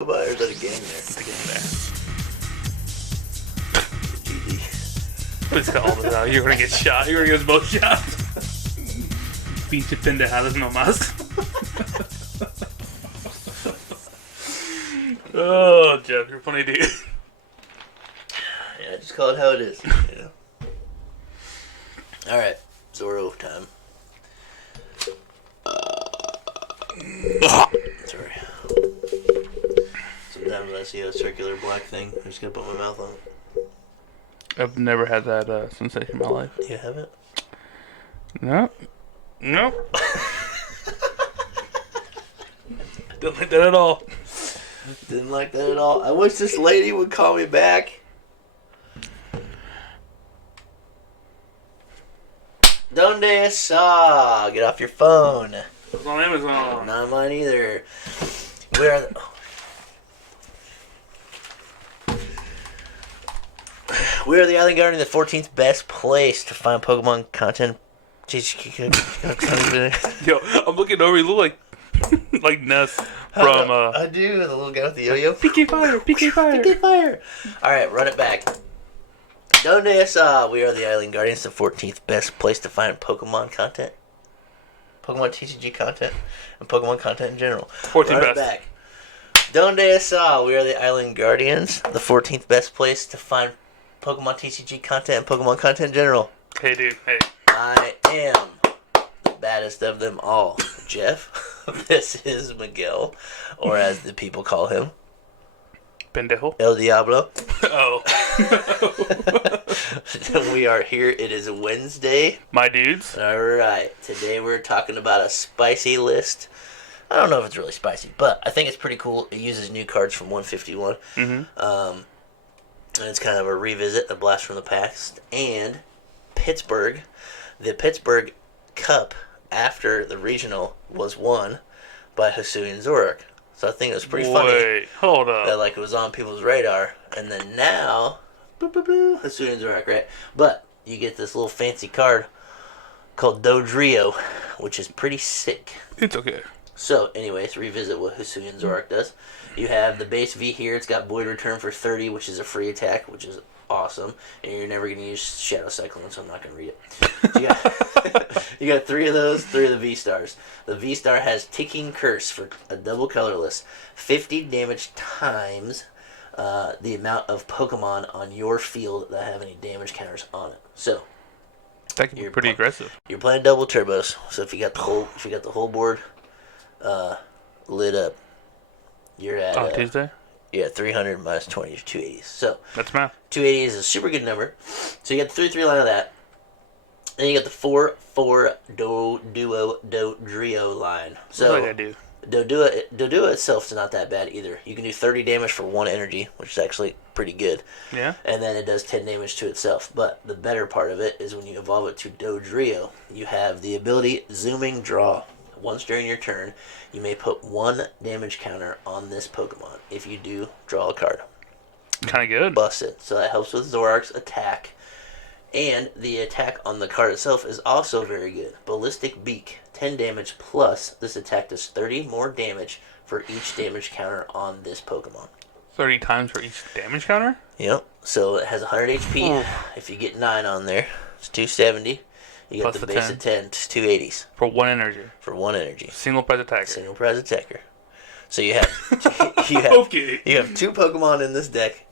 There's a gang there. There's a gang there. GG. Please cut all this out. You're gonna get shot. You're gonna get us both shot. Pinche pendejadas nomás. Oh, Jeff, you're a funny dude. Yeah, just call it how it is. You know. All right, Zoro time. Sorry. Sometimes I see a circular black thing, I'm just gonna put my mouth on it. I've never had that sensation in my life. You haven't? No. No. Don't like that at all. Didn't like that at all. I wish this lady would call me back. Donde está? Get off your phone. It's on Amazon. Not mine either. Where are the... We are the Island Guardian, the 14th best place to find Pokemon content. Yo, I'm looking over. You look like Ness from I do, the little guy with the yo-yo. PK Fire, PK Fire. PK Fire. Alright, run it back. Donde está? We are the Island Guardians, the 14th best place to find Pokemon content. Pokemon TCG content. And Pokemon content in general. 14th run best. It back. Donde está? We are the Island Guardians, the 14th best place to find Pokemon TCG content and Pokemon content in general. Hey, dude. Hey. I am the baddest of them all, Jeff. This is Miguel, or as the people call him, Pendejo. El Diablo. Oh. We are here. It is Wednesday. My dudes. Alright, today we're talking about a spicy list. I don't know if it's really spicy, but I think it's pretty cool. It uses new cards from 151. Mm-hmm. And it's kind of a revisit, a blast from the past. And Pittsburgh, the Pittsburgh Cup after the regional was won by Hisuian Zoroark. So I think it was pretty funny. Wait, hold up. That like it was on people's radar. And then now, Hisuian Zoroark, right? But you get this little fancy card called Dodrio, which is pretty sick. It's okay. So, anyways, revisit what Hisuian Zoroark does. You have the base V here. It's got Void Return for 30, which is a free attack, which is awesome. And you're never going to use Shadow Cyclone, so I'm not going to read it. So you got 3 of those, 3 of the V-Stars. The V-Star has Ticking Curse for a double colorless. 50 damage times the amount of Pokemon on your field that have any damage counters on it. So, that can be pretty aggressive. You're playing double turbos, so if you got the whole board lit up, you're at on Tuesday. Yeah, 300 minus 20 is 280. So that's math. 280 is a super good number. So you got the 3-3 line of that. Then you got the 4-4 Dodrio line. So what did I do? Doduo itself is not that bad either. You can do 30 damage for 1 energy, which is actually pretty good. Yeah. And then it does 10 damage to itself. But the better part of it is when you evolve it to Dodrio, you have the ability Zooming Draw. Once during your turn, you may put 1 damage counter on this Pokemon. If you do, draw a card. Kind of good. Bust it. So that helps with Zoroark's attack. And the attack on the card itself is also very good. Ballistic Beak, 10 damage plus. This attack does 30 more damage for each damage counter on this Pokemon. 30 times for each damage counter? Yep. So it has 100 HP. If you get 9 on there, it's 270. You got plus the base 10. of 10, it's 280s. For 1 energy. For 1 energy. Single prize attacker. Single prize attacker. So you have okay. You have 2 Pokemon in this deck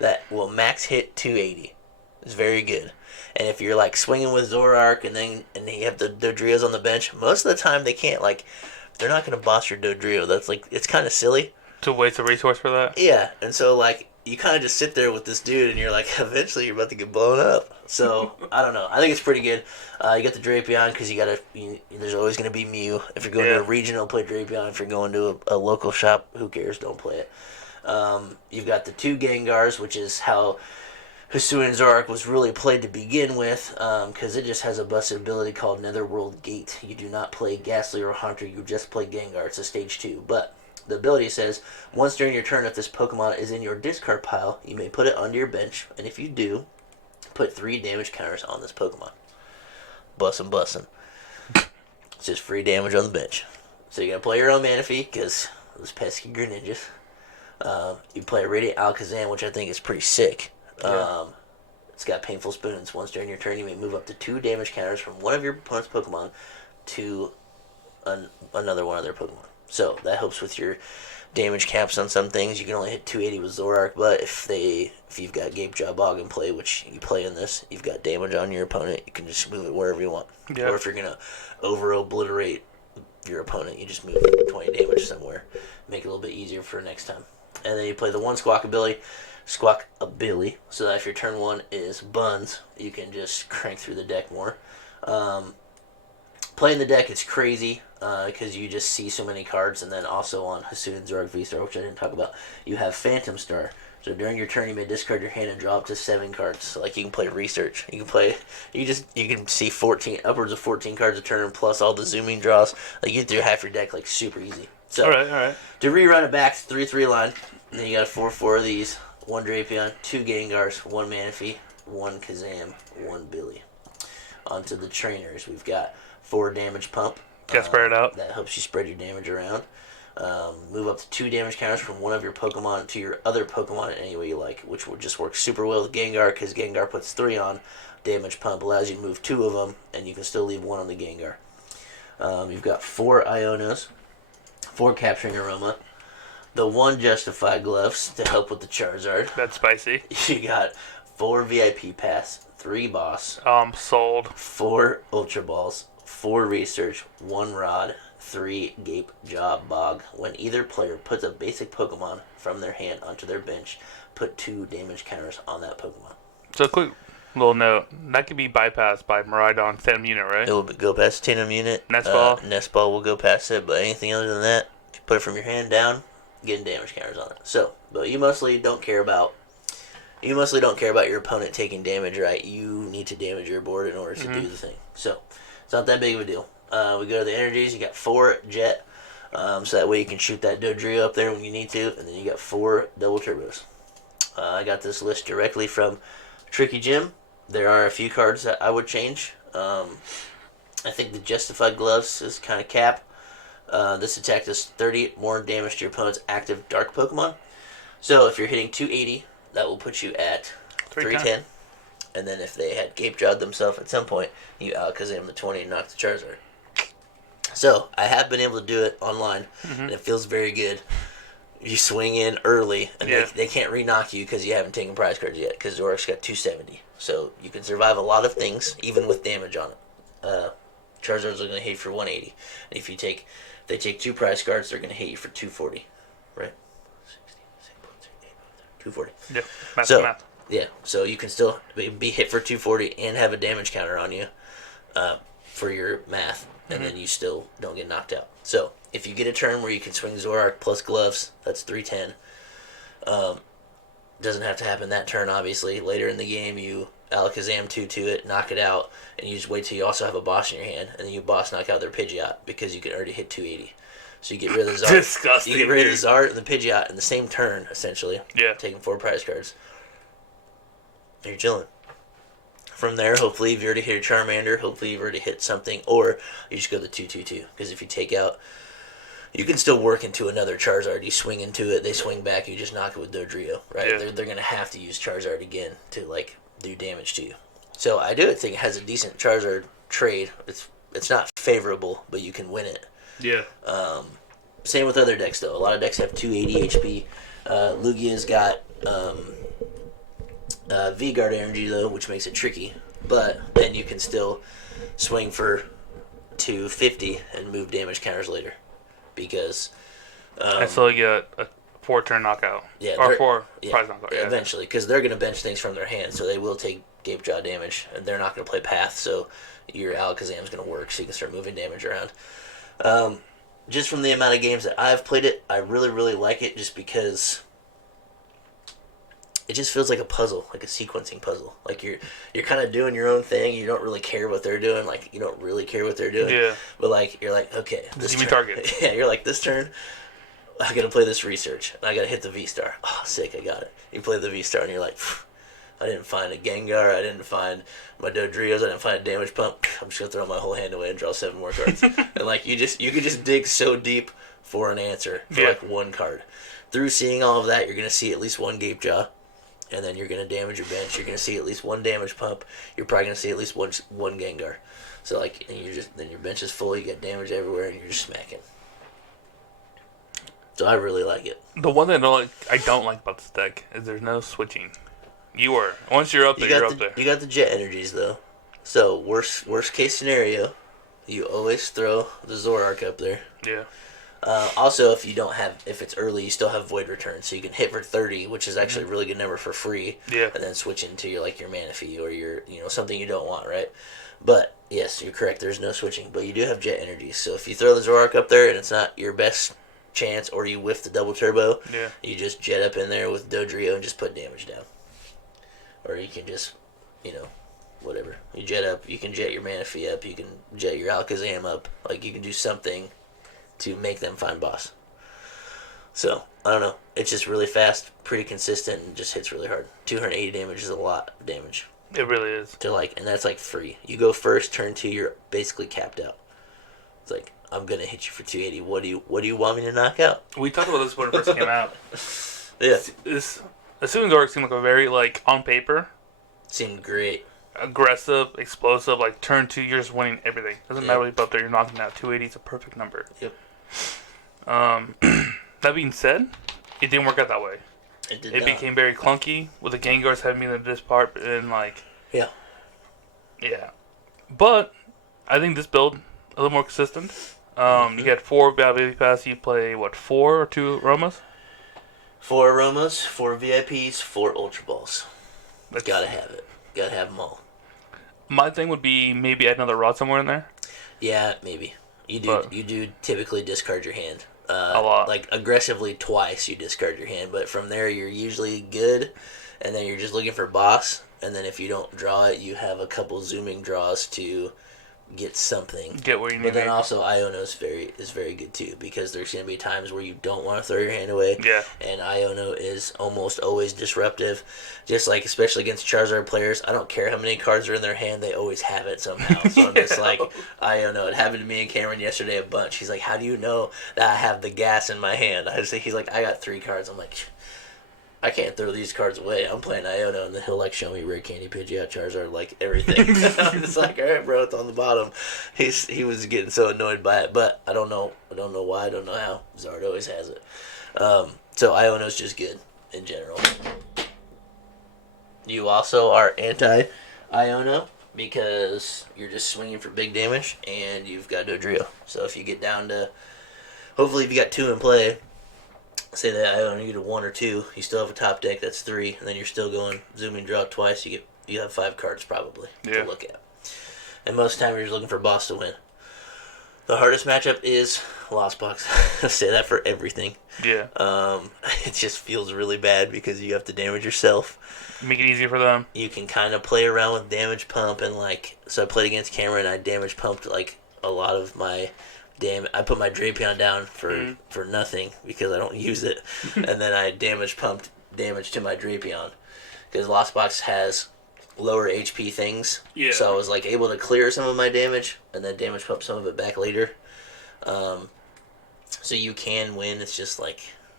that will max hit 280. It's very good. And if you're like swinging with Zoroark and you have the Dodrios on the bench, most of the time they can't they're not going to boss your Dodrio. That's it's kind of silly. To waste a resource for that? Yeah, and so you kind of just sit there with this dude and you're like, eventually you're about to get blown up. So, I don't know. I think it's pretty good. You got the Drapion because there's always going to be Mew. If you're going to a regional, play Drapion. If you're going to a local shop, who cares? Don't play it. You've got the 2 Gengars, which is how Hisuian Zoroark was really played to begin with, because it just has a busted ability called Netherworld Gate. You do not play Ghastly or Haunter, you just play Gengar. It's a stage 2. But the ability says, once during your turn, if this Pokemon is in your discard pile, you may put it onto your bench, and if you do, put 3 damage counters on this Pokemon. Bussin'. It's just free damage on the bench. So you're going to play your own Manaphy, because those pesky Greninjas. You play Radiant Alakazam, which I think is pretty sick. Yeah. It's got Painful Spoons. Once during your turn, you may move up to 2 damage counters from one of your opponent's Pokemon to another one of their Pokemon. So that helps with your damage caps on some things. You can only hit 280 with Zoroark, but if you've got Gapejaw Bog in play, which you play in this, you've got damage on your opponent. You can just move it wherever you want. Yeah. Or if you're gonna over obliterate your opponent, you just move 20 damage somewhere, make it a little bit easier for next time. And then you play the one Squawkabilly, so that if your turn 1 is Buns, you can just crank through the deck more. Playing the deck is crazy because you just see so many cards, and then also on Hisuian Zoroark VSTAR, which I didn't talk about, you have Phantom Star. So during your turn, you may discard your hand and draw up to 7 cards. So like you can play Research, you can see upwards of 14 cards a turn plus all the zooming draws. Like you get through half your deck like super easy. So all right. To rerun it back, 3/3 line. And then you got 4/4 of these, 1 Drapion, 2 Gengars, 1 Manaphy, 1 Kazam, 1 Billy. Onto the trainers, we've got 4 Damage Pump. Spread it out. That helps you spread your damage around. Move up to 2 damage counters from one of your Pokemon to your other Pokemon in any way you like, which would just work super well with Gengar because Gengar puts 3 on. Damage Pump allows you to move 2 of them, and you can still leave 1 on the Gengar. You've got 4 Ionos, 4 Capturing Aroma, the 1 Justified Gloves to help with the Charizard. That's spicy. You got 4 VIP Pass, 3 Boss, Sold. 4 Ultra Balls, 4 Research, 1 Rod, 3 Gapejaw Bog. When either player puts a basic Pokemon from their hand onto their bench, put 2 damage counters on that Pokemon. So quick little note, that can be bypassed by Miraidon Phantom Unit, right? It will go past Tandem Unit. Nest Ball. Nest Ball will go past it, but anything other than that, if you put it from your hand down, getting damage counters on it. So, but you mostly don't care about your opponent taking damage, right? You need to damage your board in order to do the thing. So, it's not that big of a deal. We go to the energies. You got 4 Jet, so that way you can shoot that Dodrio up there when you need to, and then you got 4 Double Turbos. I got this list directly from Tricky Jim. There are a few cards that I would change. I think the Justified Gloves is kind of cap. This attack does 30 more damage to your opponent's active Dark Pokemon. So if you're hitting 280, that will put you at 310. And then if they had Gapejawed themselves at some point, you Alakazam the 20 and knock the Charizard. So I have been able to do it online, and it feels very good. You swing in early, and they can't re-knock you because you haven't taken prize cards yet, because Zoroark's got 270. So you can survive a lot of things, even with damage on it. Charizards are going to hit you for 180. And if they take 2 prize cards, they're going to hit you for 240. Right? 240. Yeah, math. Yeah, so you can still be hit for 240 and have a damage counter on you for your math, and then you still don't get knocked out. So if you get a turn where you can swing Zoroark plus gloves, that's 310. Doesn't have to happen that turn, obviously. Later in the game, you Alakazam 2 to it, knock it out, and you just wait till you also have a boss in your hand, and then you boss knock out their Pidgeot because you can already hit 280. So you get rid of the Zart. Disgusting. You get rid of the Zart and the Pidgeot in the same turn, essentially. Yeah. Taking 4 prize cards. You're chilling. From there, hopefully you've already hit a Charmander. Hopefully you've already hit something, or you just go the 2/2/2. Because if you take out, you can still work into another Charizard. You swing into it, they swing back. You just knock it with Dodrio, right? Yeah. They're gonna have to use Charizard again to do damage to you. So I do think it has a decent Charizard trade. It's not favorable, but you can win it. Yeah. Same with other decks though. A lot of decks have 280 HP. Lugia's got V-Guard energy though, which makes it tricky. But then you can still swing for 250 and move damage counters later, because I still get a 4-turn knockout. Yeah, or 4 prize knockout. Yeah. Eventually, because they're going to bench things from their hand, so they will take Gapejaw damage, and they're not going to play Path, so your Alakazam is going to work, so you can start moving damage around. Just from the amount of games that I've played it, I really, really like it, just because it just feels like a puzzle, like a sequencing puzzle. Like you're kind of doing your own thing. You don't really care what they're doing. Like you don't really care what they're doing. Yeah. But you're like, okay, this turn. Target. Yeah, you're like, this turn, I got to play this research, and I got to hit the V-Star. Oh, sick, I got it. You play the V-Star, and you're like, I didn't find a Gengar. I didn't find my Dodrios. I didn't find a Damage Pump. I'm just gonna throw my whole hand away and draw 7 more cards. And you could just dig so deep for an answer for one card. through seeing all of that, you're going to see at least one Gapejaw, and then you're going to damage your bench. You're going to see at least one Damage Pump. You're probably going to see at least one Gengar. So like, and then your bench is full. You get damage everywhere, and you're just smacking. So I really like it. The one thing I don't like about this deck is there's no switching. Once you're up there, you're up there. You got the jet energies though. So worst case scenario, you always throw the Zoroark up there. Yeah. Also, if it's early, you still have Void Return, so you can hit for 30, which is actually a really good number for free. Yeah. And then switch into your Manaphy or your something you don't want, right? But yes, you're correct. There's no switching, but you do have jet energies. So if you throw the Zoroark up there and it's not your best chance, or you whiff the double turbo, you just jet up in there with Dodrio and just put damage down. Or you can just, whatever. You jet up. You can jet your Manaphy up. You can jet your Alakazam up. Like, you can do something to make them find boss. So, I don't know. It's just really fast, pretty consistent, and just hits really hard. 280 damage is a lot of damage. It really is. And that's free. You go first, turn 2, you're basically capped out. It's like, I'm gonna hit you for 280. What do you want me to knock out? We talked about this when it first came out. Yeah. Hisuian Zoroark seemed like a very, on paper, seemed great. Aggressive, explosive, turn 2, you're just winning everything. Doesn't matter what you put up there, you're knocking out. 280 is a perfect number. Yep. That being said, it didn't work out that way. It became very clunky, with the Gengars having been in this part, and Yeah. Yeah. But, I think this build, a little more consistent. You get 4 Battle VIP Pass, you play, 4 or 2 Aromas? 4 Aromas, 4 VIPs, 4 Ultra Balls. Gotta have it. Gotta have them all. My thing would be maybe add another rod somewhere in there. Yeah, maybe. You do typically discard your hand. A lot. Aggressively twice you discard your hand, but from there you're usually good, and then you're just looking for boss, and then if you don't draw it, you have a couple zooming draws to get something. Get where you need. But then also Iono is very good too, because there's gonna be times where you don't want to throw your hand away. Yeah. And Iono is almost always disruptive, just especially against Charizard players. I don't care how many cards are in their hand, they always have it somehow. So I'm just Iono. It happened to me and Cameron yesterday a bunch. He's like, "How do you know that I have the gas in my hand?" He's like, "I got 3 cards." I'm like, I can't throw these cards away. I'm playing Iono, and then he'll show me Rare Candy, Pidgeot, Charizard, everything. I'm just like, all right, bro, it's on the bottom. He was getting so annoyed by it, but I don't know why. I don't know how. Zard always has it. So Iono's just good in general. You also are anti Iono because you're just swinging for big damage, and you've got Dodrio. So if you get down to, hopefully if you got 2 in play. Say that I only get a 1 or 2, you still have a top deck that's 3, and then you're still going zooming draw twice. You have 5 cards probably to look at, and most of the time you're just looking for boss to win. The hardest matchup is Lost Box. I say that for everything. Yeah. It just feels really bad because you have to damage yourself. Make it easier for them. You can kind of play around with damage pump and so I played against Cameron. I damage pumped a lot of my. I put my Drapion down for nothing because I don't use it, and then I damage pumped damage to my Drapion because Lost Box has lower HP things. Yeah. So I was able to clear some of my damage and then damage pump some of it back later. So you can win. It's just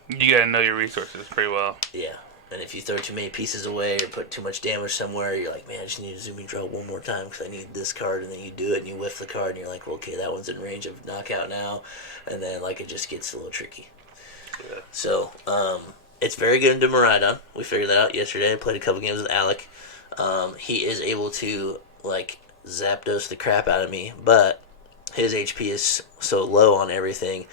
you gotta know your resources pretty well. Yeah. And if you throw too many pieces away or put too much damage somewhere, you're like, man, I just need to zooming draw one more time because I need this card. And then you do it and you whiff the card and you're like, well, okay, that one's in range of knockout now. And then it just gets a little tricky. Yeah. So it's very good into Miraidon. We figured that out yesterday. I played a couple games with Alec. He is able to Zapdos the crap out of me, but his HP is so low on everything.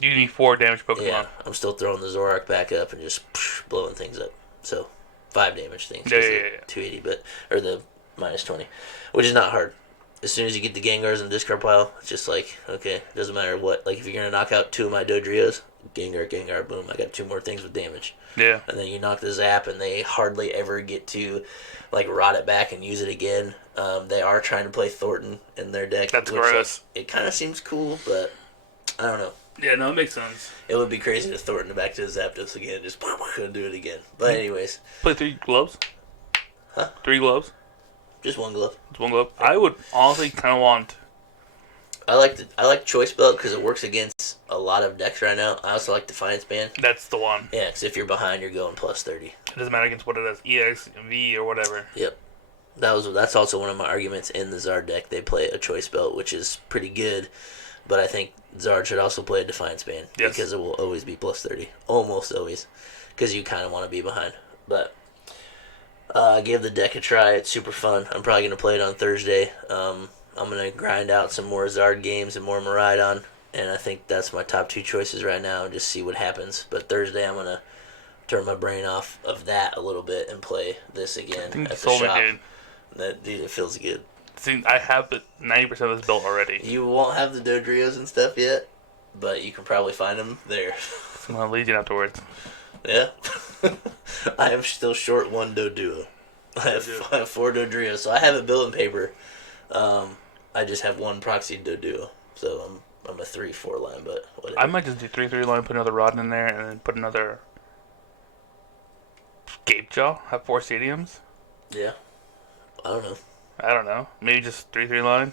You need 4 damage Pokemon. Yeah, I'm still throwing the Zoroark back up and just blowing things up. So 5 damage things. Yeah. 280, or the -20, which is not hard. As soon as you get the Gengars in the discard pile, it's just okay, doesn't matter what. If you're gonna knock out 2 of my Dodrios, Gengar, boom, I got 2 more things with damage. Yeah. And then you knock the Zap, and they hardly ever get to rot it back and use it again. They are trying to play Thornton in their deck. That's gross. It kind of seems cool, but I don't know. Yeah, no, it makes sense. It would be crazy to Thornton back to Zapdos again, just do it again. But anyways. Play 3 gloves? Huh? 3 gloves? Just 1 glove. Just 1 glove? I would honestly kind of want I like Choice Belt because it works against a lot of decks right now. I also like Defiance Band. That's the one. Yeah, because if you're behind, you're going plus 30. It doesn't matter against what it is, EX, V, or whatever. Yep. That's also one of my arguments in the Zard deck. They play a Choice Belt, which is pretty good, but I think Zard should also play a Defiance Band because it will always be plus 30. Almost always. Because you kind of want to be behind. But give the deck a try. It's super fun. I'm probably going to play it on Thursday. I'm going to grind out some more Zard games and more Miraidon, and I think that's my top 2 choices right now and just see what happens. But Thursday I'm going to turn my brain off of that a little bit and play this again at the shop. Dude, it feels good. See, I have 90% of this built already. You won't have the Dodrios and stuff yet, but you can probably find them there. I'm going to lead you afterwards. Yeah. I am still short 1 Doduo. I have 4 Dodrios, so I have it built in paper. I just have 1 proxy Doduo, so I'm a 3-4 line, but whatever. I might just do 3-3 line, put another Rod in there, and then put another Gapejaw. Have 4 stadiums. Yeah. I don't know. Maybe just 3-3 line.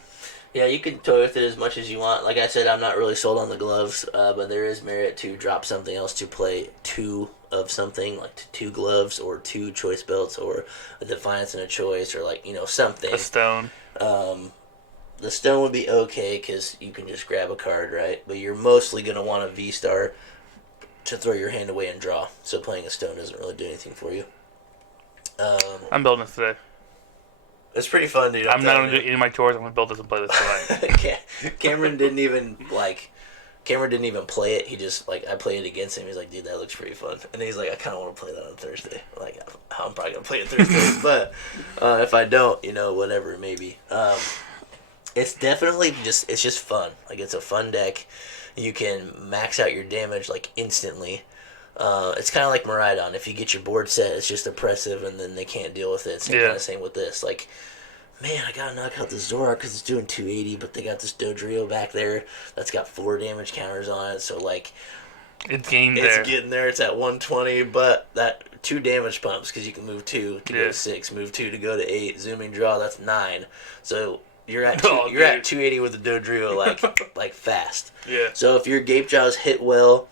Yeah, you can toy with it as much as you want. Like I said, I'm not really sold on the gloves, but there is merit to drop something else to play 2 of something, like 2 gloves or 2 choice belts or a Defiance and a choice or something. A stone. The stone would be okay because you can just grab a card, right? But you're mostly going to want a V-Star to throw your hand away and draw. So playing a stone doesn't really do anything for you. I'm building this today. It's pretty fun, dude. I'm not going to do any of my chores. I'm going to build this and play this tonight. Cameron didn't even play it. He just, I played it against him. He's like, dude, that looks pretty fun. And he's like, I kind of want to play that on Thursday. I'm probably going to play it Thursday. But if I don't, whatever, maybe. It's definitely it's just fun. It's a fun deck. You can max out your damage, instantly. It's kind of like Miraidon. If you get your board set, it's just oppressive, and then they can't deal with it. Same with this. Man, I gotta knock out the Zoroark because it's doing 280, but they got this Dodrio back there that's got 4 damage counters on it. So it's getting there. It's getting there. It's at 120, but that 2 damage pumps because you can move 2 to go to 6, move 2 to go to 8, zooming draw. That's 9. So you're at at 280 with the Dodrio fast. Yeah. So if your Gapejaws hit well,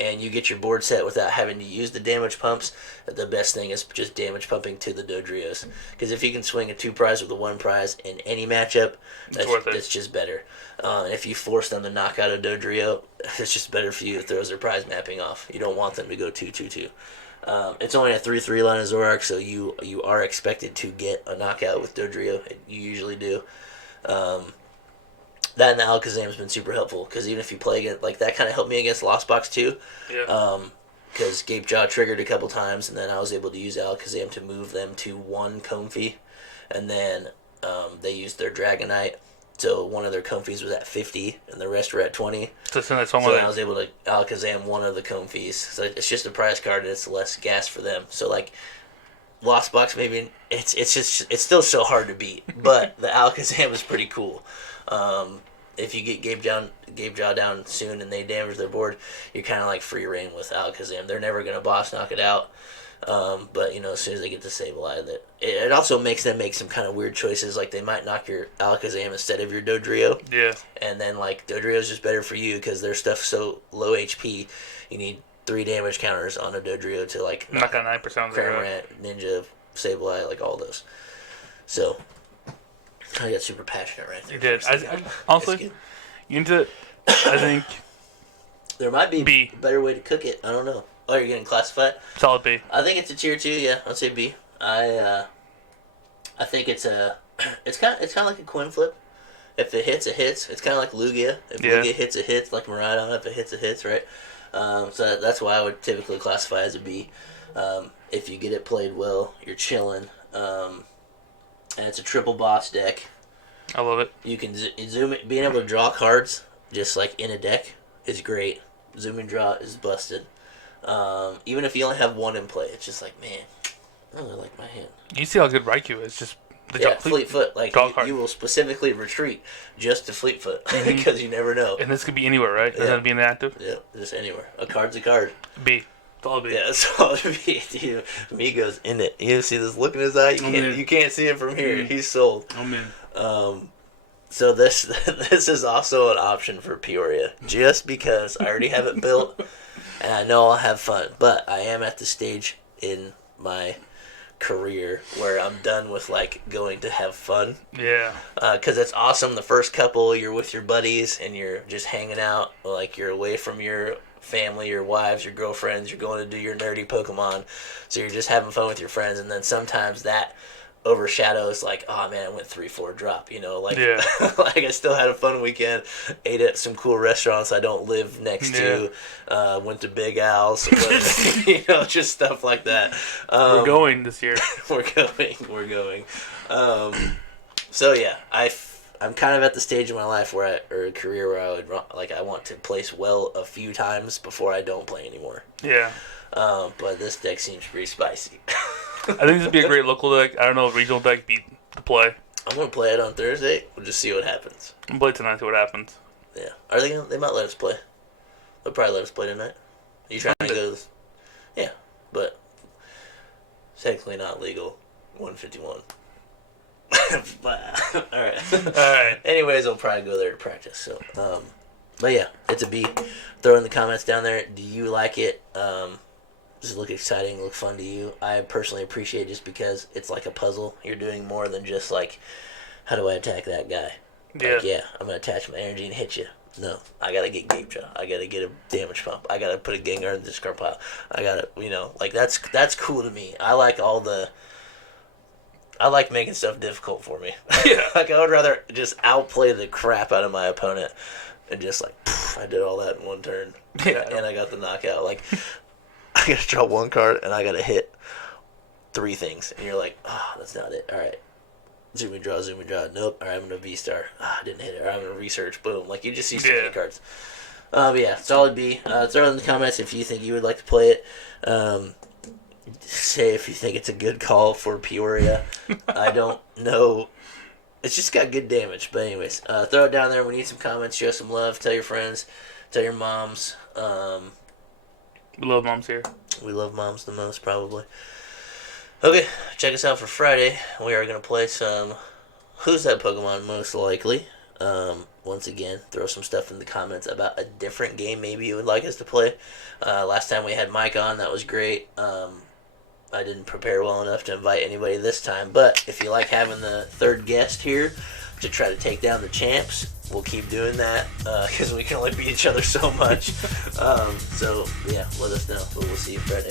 and you get your board set without having to use the damage pumps, the best thing is just damage pumping to the Dodrios. Because if you can swing a 2 prize with a 1 prize in any matchup, that's just better. If you force them to knock out a Dodrio, it's just better for you. It throws their prize mapping off. You don't want them to go 2-2-2. It's only a 3-3 line of Zoroark, so you are expected to get a knockout with Dodrio. You usually do. That and the Alakazam has been super helpful because even if you play against that kind of helped me against Lost Box too. Yeah. Because Gapejaw triggered a couple times, and then I was able to use Alakazam to move them to 1 Comfy, and then they used their Dragonite, so one of their Comfies was at 50, and the rest were at 20. So I was able to Alakazam one of the Comfies. So it's just a prize card, and it's less gas for them. So Lost Box maybe it's still so hard to beat, but the Alakazam is pretty cool. If you get Gapejaw down soon and they damage their board, you're kind of free reign with Alakazam. They're never going to boss knock it out, but as soon as they get to Sableye, it also makes them make some kind of weird choices. They might knock your Alakazam instead of your Dodrio. Yeah. And then Dodrio is just better for you because their stuff's so low HP. You need 3 damage counters on a Dodrio to knock out 9% of Cramorant, Ninja, Sableye, all those. So I got super passionate right there. You did. Honestly, you need to. I think there might be B. a better way to cook it. I don't know. Oh, you're getting classified? Solid B. I think it's a tier 2. Yeah, I'd say B. I think it's kind of like a coin flip. If it hits, it hits. It's kind of like Lugia. If Lugia hits, it hits. Like Miraidon, if it hits, it hits. Right. So that's why I would typically classify as a B. If you get it played well, you're chilling. And it's a triple boss deck. I love it. You can zoom it. Being able to draw cards just in a deck is great. Zoom and draw is busted. Even if you only have 1 in play, it's just man, I really like my hand. You see how good Raikou is. Just Fleet Foot. You will specifically retreat just to Fleet Foot because you never know. And this could be anywhere, right? Doesn't have to be inactive. Yeah, just anywhere. A card's a card. B. Solid B. Yeah, solid B. Dude, Miguel's in it. You see this look in his eye? You can't see it from here. He's sold. I'm in. So this this is also an option for Peoria, just because I already have it built, and I know I'll have fun. But I am at the stage in my career where I'm done with like going to have fun. Yeah. Because it's awesome. The first couple, you're with your buddies and you're just hanging out. Like you're away from your family, your wives, your girlfriends. You're going to do your nerdy Pokemon, so you're just having fun with your friends. And then sometimes that overshadows like, oh man, I went 3-4 drop, you know, like Yeah. like I still had a fun weekend, ate at some cool restaurants I don't live next to, went to Big Al's, you know, just stuff like that. We're going this year. we're going. So yeah, I'm kind of at the stage of my life or a career where I want to place well a few times before I don't play anymore. Yeah. But this deck seems pretty spicy. I think this would be a great local deck. I don't know, regional deck be to play. I'm gonna play it on Thursday. We'll just see what happens. I'm play tonight, see what happens. Yeah. Are they gonna? They might let us play. They'll probably let us play tonight. Are you trying to go to this? Yeah, but technically not legal. 151. All right. Anyways, I'll probably go there to practice. So, but yeah, it's a B. Throw in the comments down there. Do you like it? Does it look exciting, look fun to you? I personally appreciate it just because it's like a puzzle. You're doing more than just like, how do I attack that guy? Yeah. Like, yeah, I'm going to attach my energy and hit you. No, I got to get Gapejaw. I got to get a damage pump. I got to put a Gengar in the discard pile. I got to, you know, like that's cool to me. I like making stuff difficult for me. Yeah. Like I would rather just outplay the crap out of my opponent and just like, I did all that in one turn. Yeah. And I got the knockout. Like, I gotta draw one card and I gotta hit 3 things, and you're like, oh, that's not it. All right, zoom and draw. Nope. All right, I'm gonna V-star. I didn't hit it. All right, I'm gonna research. Boom. Like you just see so many cards. But yeah, solid B. Throw in the comments if you think you would like to play it. Say if you think it's a good call for Peoria. I don't know. It's just got good damage. But anyways, throw it down there. We need some comments. Show some love. Tell your friends. Tell your moms. We love moms here. We love moms the most, probably. Okay, check us out for Friday. We are going to play some Who's That Pokemon, most likely. Once again, throw some stuff in the comments about a different game maybe you would like us to play. Last time we had Mike on, that was great. I didn't prepare well enough to invite anybody this time, but if you like having the third guest here to try to take down the champs, we'll keep doing that because we can only beat each other so much. So, yeah, let us know. But we'll see you Friday.